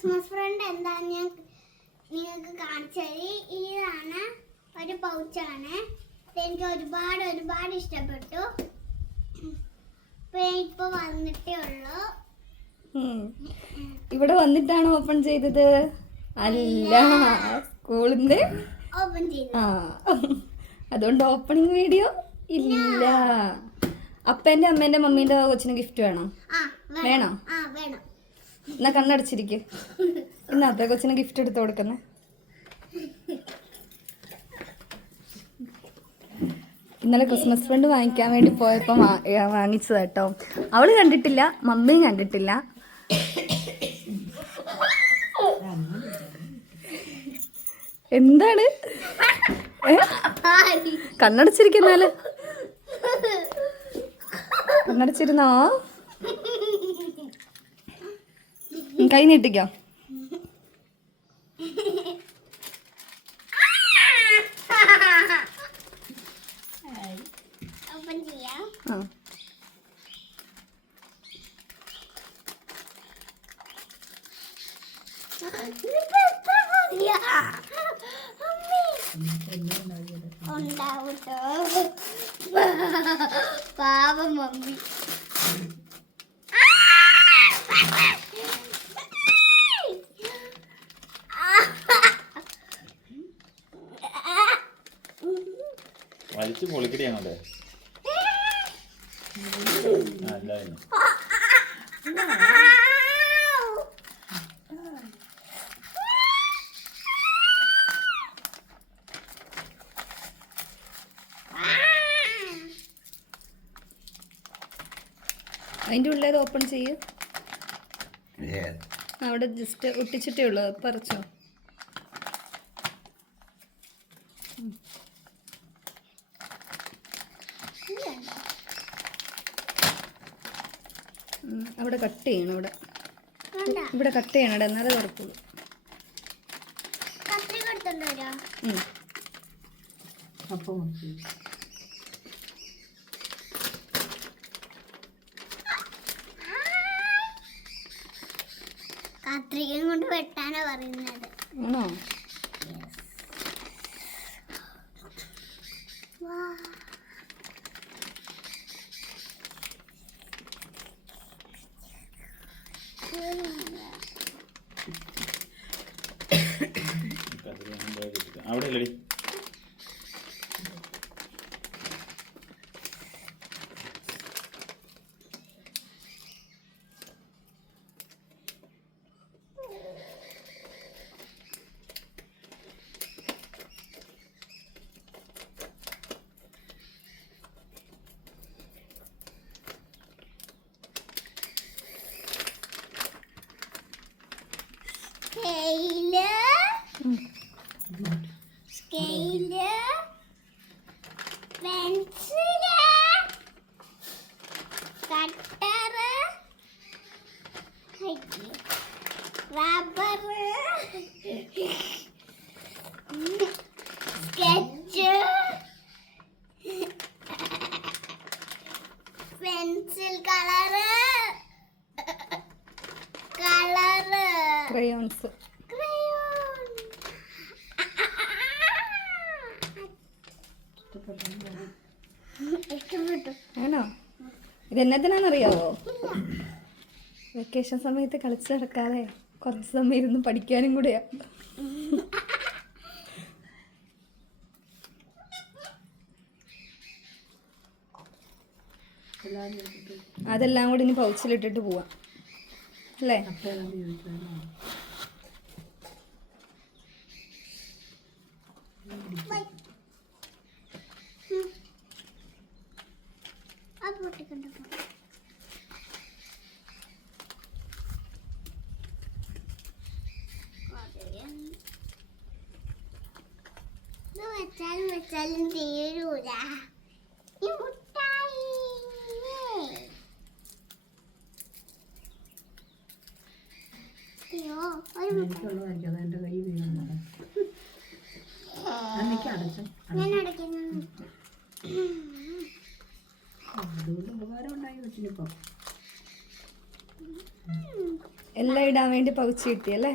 Christmas friend എന്താന്ന് ഞാൻ നിങ്ങൾക്ക് കാണിച്ചത്. ഇതാണ് ഒരു പൗച്ചാണ്. എനിക്ക് ഒരുപാട് ഇഷ്ടപ്പെട്ടു. ഇപ്പൊ വന്നിട്ടേ ഉള്ളൂ. ഇവിടെ വന്നിട്ടാണ് ഓപ്പൺ ചെയ്തത്? അല്ല, സ്കൂളിന്റെ ഓപ്പൺ ചെയ്തു. അതുകൊണ്ട് ഓപ്പണിംഗ് വീഡിയോ ഇല്ല. അപ്പന്റെ അമ്മേന്റെ മമ്മീന്റെ കൊച്ചിന് ഗിഫ്റ്റ് വേണോ? വേണോ? എന്നാ കണ്ണടച്ചിരിക്കും. ഇന്നത്തെ കൊച്ചിന് ഗിഫ്റ്റ് എടുത്ത് കൊടുക്കുന്നേ. ഇന്നലെ ക്രിസ്മസ് ഫ്രണ്ട് വാങ്ങിക്കാൻ വേണ്ടി പോയപ്പോൾ വാങ്ങിച്ചത് കേട്ടോ. അവള് കണ്ടിട്ടില്ല, മമ്മിയും കണ്ടിട്ടില്ല. എന്താണ് കണ്ണടച്ചിരിക്കുന്നാല്? കണ്ണടച്ചിരുന്നോ? കൈ നീട്ടിക്കോ. പാവം മമ്മി. വലിച്ചു പൊളിക്കടിയാണല്ലേ? അതിൻ്റെ ഉള്ളിൽ അത് ഓപ്പൺ ചെയ്യ്. അവിടെ ജസ്റ്റ് ഒട്ടിച്ചിട്ടേ ഉള്ളൂ, പറിച്ചോ. അവിടെ കട്ട് ചെയ്യണം. ഇവിടെ കട്ട് ചെയ്യണം, എന്നാലേ തുറക്കുള്ളൂ. കത്രികയും കൊണ്ട് വെട്ടാനാ പറയുന്നത്. ആണോ? അവിടെ ഇല്ലടി. Scale, pencil, cutter, rubber, sketch, pencil colour, crayons. ആണോ? ഇതെന്നതിനാണെന്നറിയാവോ? വെക്കേഷൻ സമയത്ത് കളിച്ച് നടക്കാതെ കുറച്ച് സമയം ഇരുന്ന് പഠിക്കാനും കൂടെയാ. അതെല്ലാം കൂടി ഇനി പൗച്ചിലിട്ടിട്ട് പോവാം അല്ലേ? വെച്ചാലും തീരൂല ഈ മുട്ടായി. അയ്യോ, ഞാൻ അടയ്ക്കുന്നു. എല്ലാം ഇടാൻ വേണ്ടി പൗച്ച് കിട്ടിയല്ലേ?